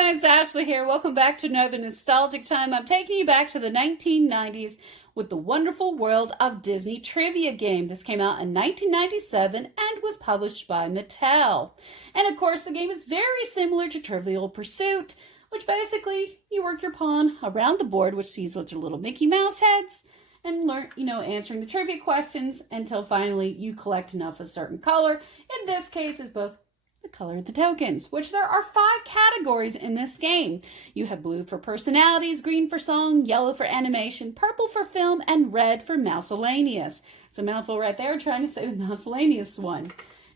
everyone, it's Ashley here. Welcome back to another nostalgic time. I'm taking you back to the 1990s with the wonderful world of Disney trivia game. This came out in 1997 and was published by Mattel. And of course, the game is very similar to Trivial Pursuit, which basically you work your pawn around the board, which sees what's your little Mickey Mouse heads, and learn, answering the trivia questions until finally you collect enough of a certain color. In this case, is both the color of the tokens, which there are 5 categories in this game. You have blue for personalities, green for song, yellow for animation, purple for film, and red for miscellaneous. It's a mouthful right there, trying to say the miscellaneous one.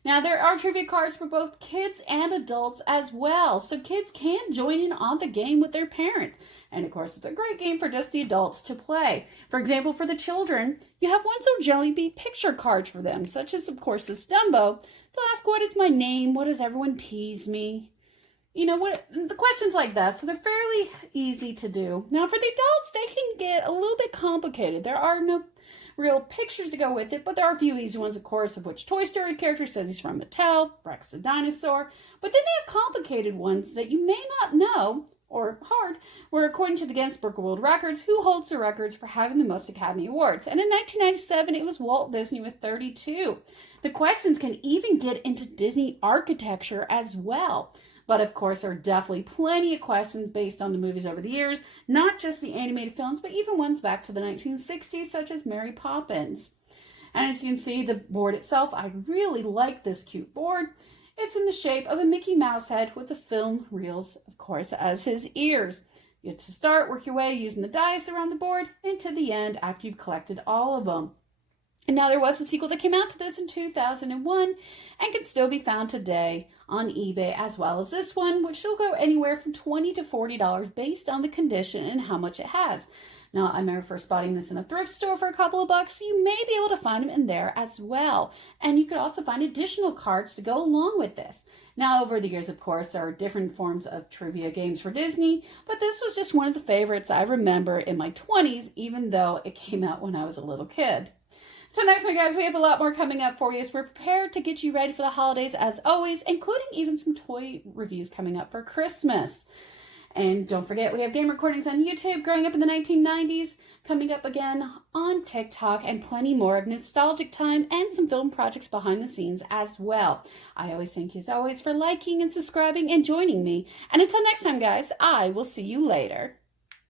Now, there are trivia cards for both kids and adults as well, so kids can join in on the game with their parents. And of course, it's a great game for just the adults to play. For example, for the children, you have Once or Jellybean picture cards for them, such as, of course, this Dumbo. They'll ask, what is my name? What does everyone tease me? The questions like that. So they're fairly easy to do. Now, for the adults, they can get a little bit complicated. There are no real pictures to go with it, but there are a few easy ones, of course, of which Toy Story character says he's from Mattel, Rex the dinosaur. But then they have complicated ones that you may not know, or hard, where according to the Guinness Book of World Records, who holds the records for having the most Academy Awards? And in 1997, it was Walt Disney with 32. The questions can even get into Disney architecture as well. But of course, there are definitely plenty of questions based on the movies over the years, not just the animated films, but even ones back to the 1960s, such as Mary Poppins. And as you can see, the board itself, I really like this cute board. It's in the shape of a Mickey Mouse head with the film reels, of course, as his ears. You get to start, work your way using the dice around the board, and to the end after you've collected all of them. And now there was a sequel that came out to this in 2001 and can still be found today on eBay, as well as this one, which will go anywhere from $20 to $40 based on the condition and how much it has. Now, I remember first spotting this in a thrift store for a couple of bucks, so you may be able to find them in there as well. And you could also find additional cards to go along with this. Now, over the years, of course, there are different forms of trivia games for Disney, but this was just one of the favorites I remember in my 20s, even though it came out when I was a little kid. So next one, guys, we have a lot more coming up for you. So we're prepared to get you ready for the holidays as always, including even some toy reviews coming up for Christmas. And don't forget, we have game recordings on YouTube, growing up in the 1990s, coming up again on TikTok, and plenty more of nostalgic time and some film projects behind the scenes as well. I always thank you as always for liking and subscribing and joining me. And until next time, guys, I will see you later.